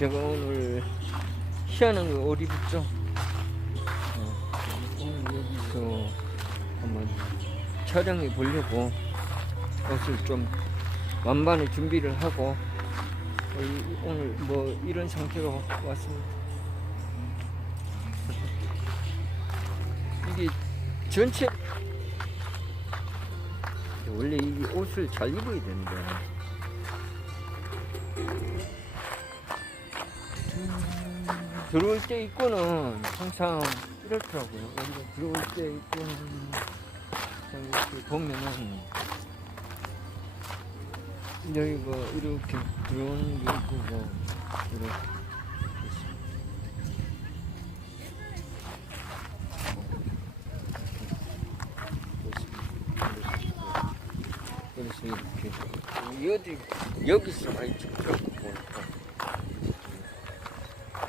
제가 오늘 희한한 거옷 입었죠? 어, 오늘 여기서 한번 촬영해 보려고 옷을 좀 만반의 준비를 하고 어, 이- 오늘 뭐 이런 상태로 왔습니다. 이게 전체 원래 이 옷을 잘 입어야 되는데 들어올 때 입고는 항상 이렇더라고요. 우리가 들어올 때 입고는 이렇게 보면은 여기가 이렇게 들어오는 게 있고 뭐 이렇게 그래서 이렇게 여기 여기서 많이 찍더라고 보니까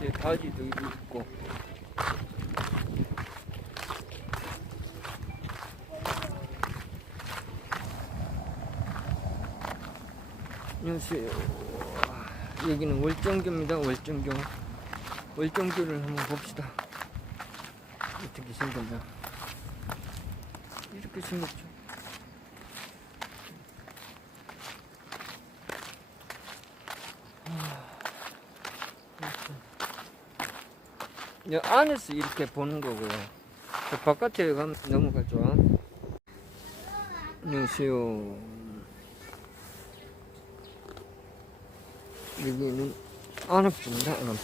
이렇게 바지도 입고. 안녕하세요. 여기는 월정교입니다. 월정교. 월정교를 한번 봅시다. 어떻게 생겼나? 이렇게 생겼죠. 이 안에서 이렇게 보는 거고요. 저 바깥에 가면 넘어가죠. 안녕하세요. 여기는 안압지입니다. 안압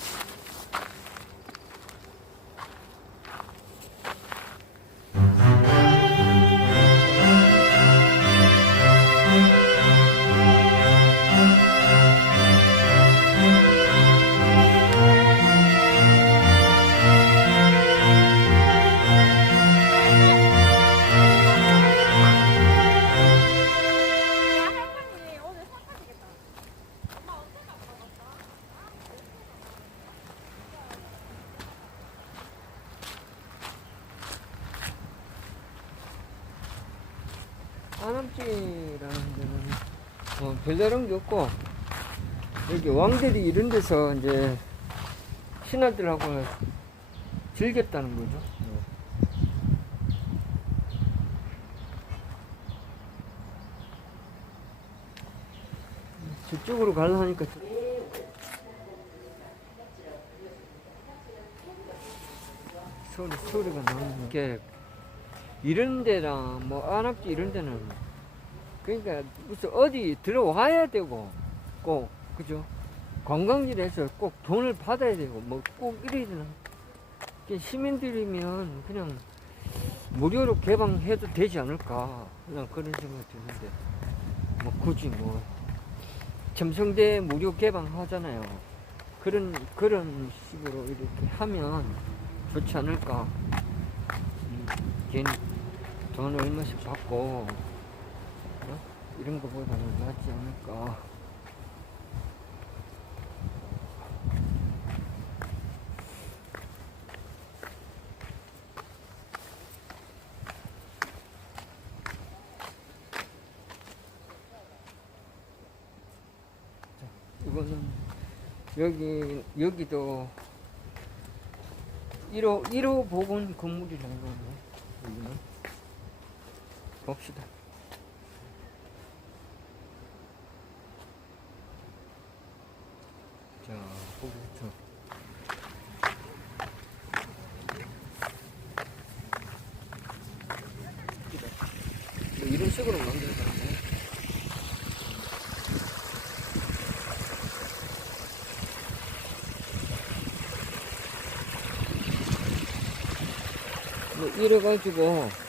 안암지라는 데는 뭐 별다른 게 없고 여기 왕들이 이런 데서 이제 신하들하고 즐겼다는 거죠. 저쪽으로 가려니까 소리 소리가 나는 게 이런 데랑 뭐 안압지 이런 데는 그러니까 무슨 어디 들어와야 되고 꼭 그죠? 관광지에서 꼭 돈을 받아야 되고 뭐 꼭 이래야 이게 시민들이면 그냥 무료로 개방해도 되지 않을까? 그냥 그런 생각이 드는데. 뭐 굳이 뭐 첨성대 무료 개방하잖아요. 그런 그런 식으로 이렇게 하면 좋지 않을까? 음, 괜히 돈 얼마씩 받고 어? 이런 거보다는 낫지 않을까 자, 이거는 여기 여기도 1호 1호 보건 건물이라는 거네 봅시다. 자, 거기부터. 뭐 이런 식으로 만들어놨네. 뭐 이래가지고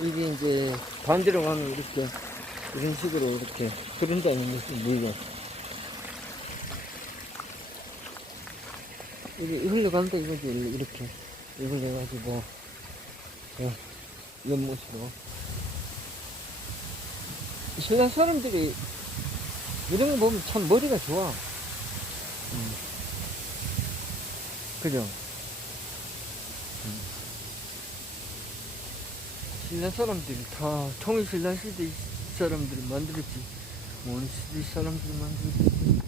이게 이제 반대로 가면 이렇게 이런 식으로 이렇게 그런다는 무슨 물건 이게 흘러간다 이거지 이렇게 이걸 해가지고 예, 연못으로 신라 사람들이 이런 거 보면 참 머리가 좋아 음. 그죠? 음. 신라 사람들이 다 통일 신라 시대 사람들이 만들었지 뭔 시대 사람들이 만들었지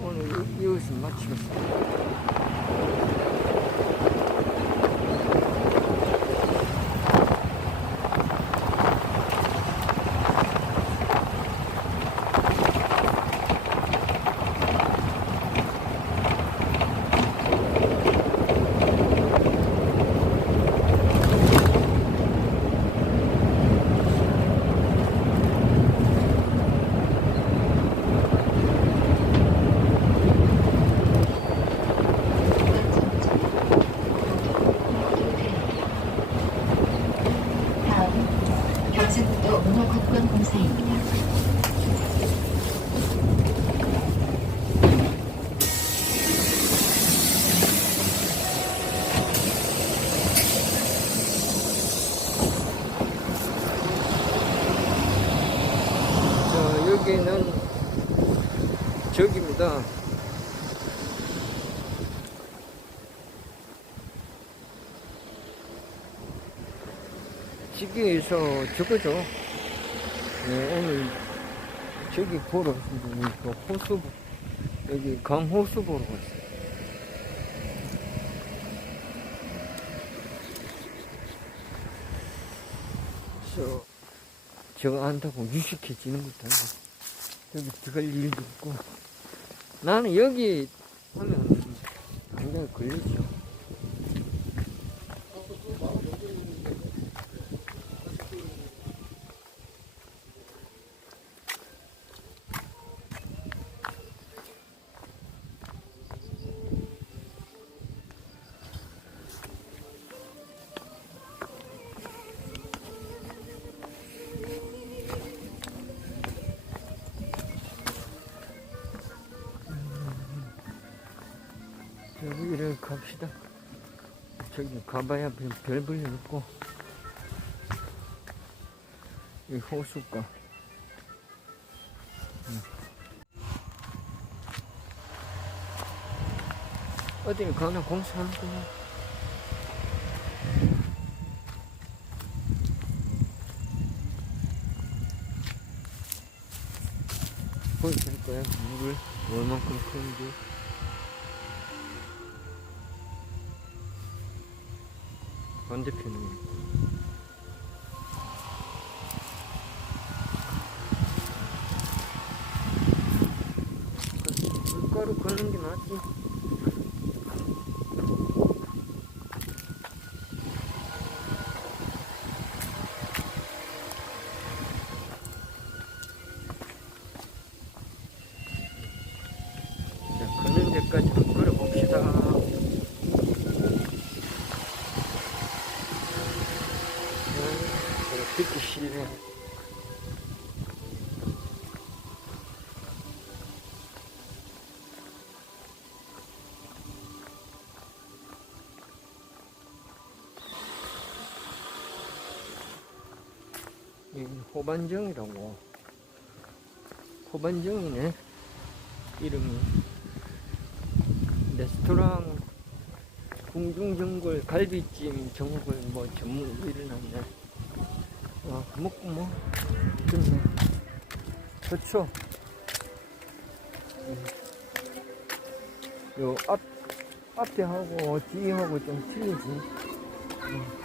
오늘 이- 이것을 마치겠습니다. 다음 경상북도 문화관광 공사입니다. 자, 여기는 저기입니다. 지기에서 저거죠. 네, 오늘 저기 보러. 그 호수, 여기 강호수 보러 왔어요. 저, 저거 안다고 유식해지는 것도 아니고, 여기 들어갈 일도 없고, 나는 여기 하면 굉장히 걸리죠. 여기 이렇게 갑시다. 저기 가봐야 별, 별 볼일 없고. 이 호수가. 응. 어디를 가나 공사하는 거야. 보여줄 거야, 물을. 얼만큼 큰지. 반대편이 물가로 걷는 게 낫지? 자, 걷는 데까지 이 호반정이라고. 호반정이네. 이름이. 레스토랑 궁중전골 갈비찜 전골 뭐 전문 일어났네. 와 먹고 뭐 좋네. 좋죠. 음. 요앞 앞에 하고 뒤에 하고 좀 틀리지. 음.